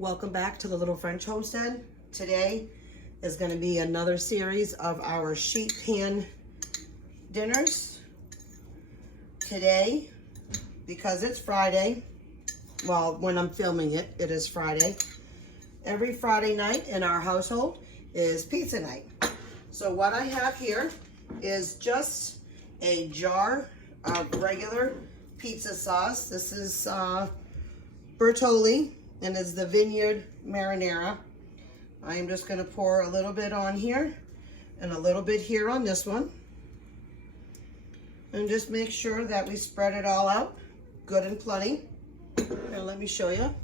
Welcome back to the Little French Homestead. Today is going to be another series of our sheet pan dinners. Today, because it's Friday, well, when I'm filming it, it is Friday. Every Friday night in our household is pizza night. So what I have here is just a jar of regular pizza sauce. This is Bertolli, and is the Vineyard Marinara. I am just going to pour a little bit on here and a little bit here on this one. And just make sure that we spread it all out good and plenty. Now let me show you.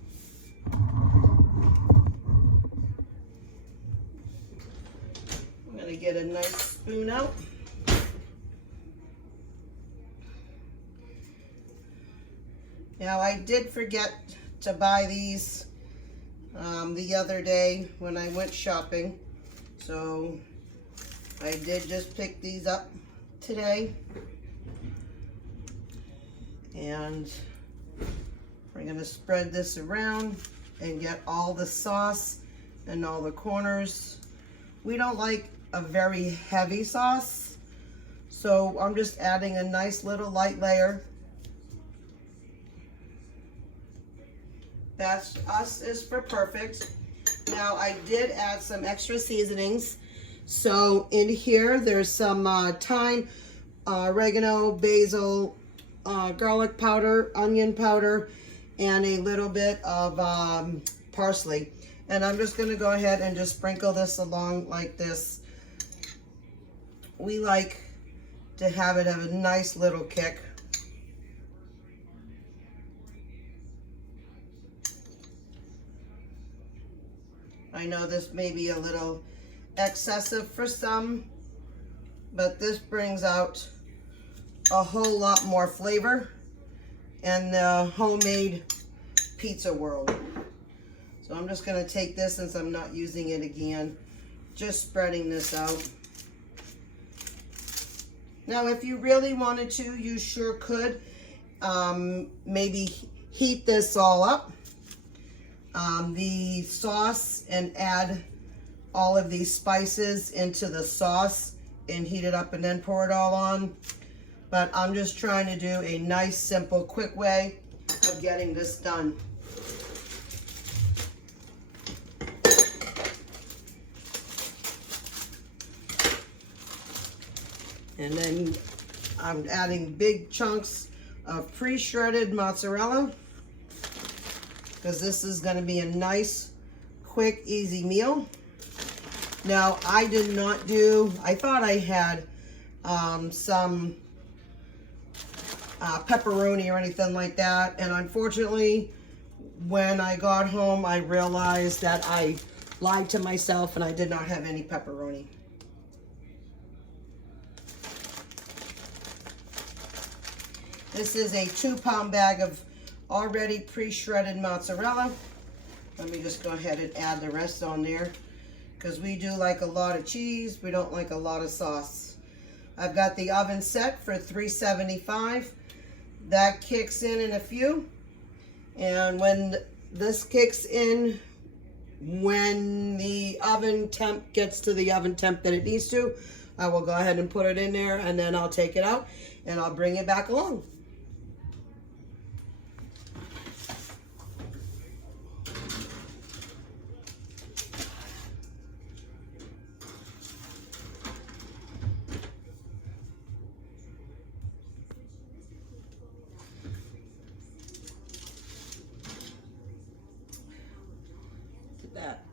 I'm going to get a nice spoon out. Now I did forget to buy these the other day when I went shopping, so I did just pick these up today, and we're going to spread this around and get all the sauce and all the corners. We don't like a very heavy sauce, so I'm just adding a nice little light layer. That's us is for perfect. Now I did add some extra seasonings. So in here there's some thyme, oregano, basil, garlic powder, onion powder, and a little bit of parsley. And I'm just going to go ahead and just sprinkle this along like this. We like to have it have a nice little kick. I know this may be a little excessive for some, but this brings out a whole lot more flavor in the homemade pizza world. So I'm just going to take this, since I'm not using it again, just spreading this out. Now if you really wanted to, you sure could maybe heat this all up. The sauce, and add all of these spices into the sauce and heat it up and then pour it all on. But I'm just trying to do a nice, simple, quick way of getting this done. And then I'm adding big chunks of pre-shredded mozzarella, because this is going to be a nice, quick, easy meal. Now, I did not do, I thought I had some pepperoni or anything like that, and unfortunately, when I got home, I realized that I lied to myself and I did not have any pepperoni. This is a 2-pound bag of already pre-shredded mozzarella. Let me just go ahead and add the rest on there, because we do like a lot of cheese. We don't like a lot of sauce. I've got the oven set for 375. That kicks in a few. And when this kicks in, when the oven temp gets to the oven temp that it needs to, I will go ahead and put it in there, and then I'll take it out and I'll bring it back along.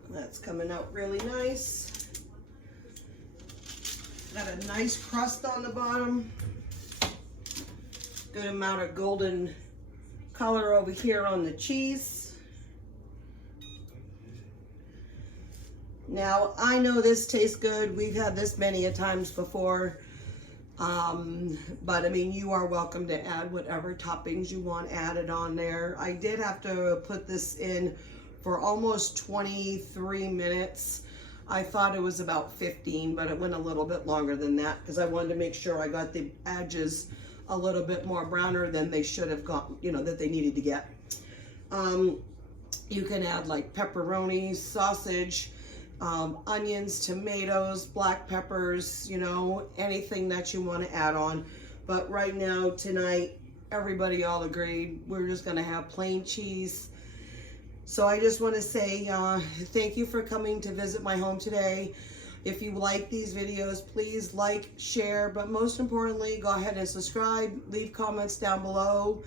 That's coming out really nice. Got a nice crust on the bottom. Good amount of golden color over here on the cheese. Now, I know this tastes good. We've had this many a times before. But I mean, you are welcome to add whatever toppings you want added on there. I did have to put this in for almost 23 minutes. I thought it was about 15, but it went a little bit longer than that because I wanted to make sure I got the edges a little bit more browner than they should have gotten, you know, that they needed to get. You can add like pepperoni, sausage, onions, tomatoes, black peppers, you know, anything that you want to add on. But right now, tonight, everybody all agreed we're just going to have plain cheese. So I just want to say thank you for coming to visit my home today. If you like these videos, please like, share, but most importantly, go ahead and subscribe, leave comments down below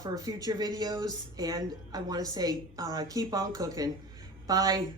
for future videos. And I want to say keep on cooking. Bye.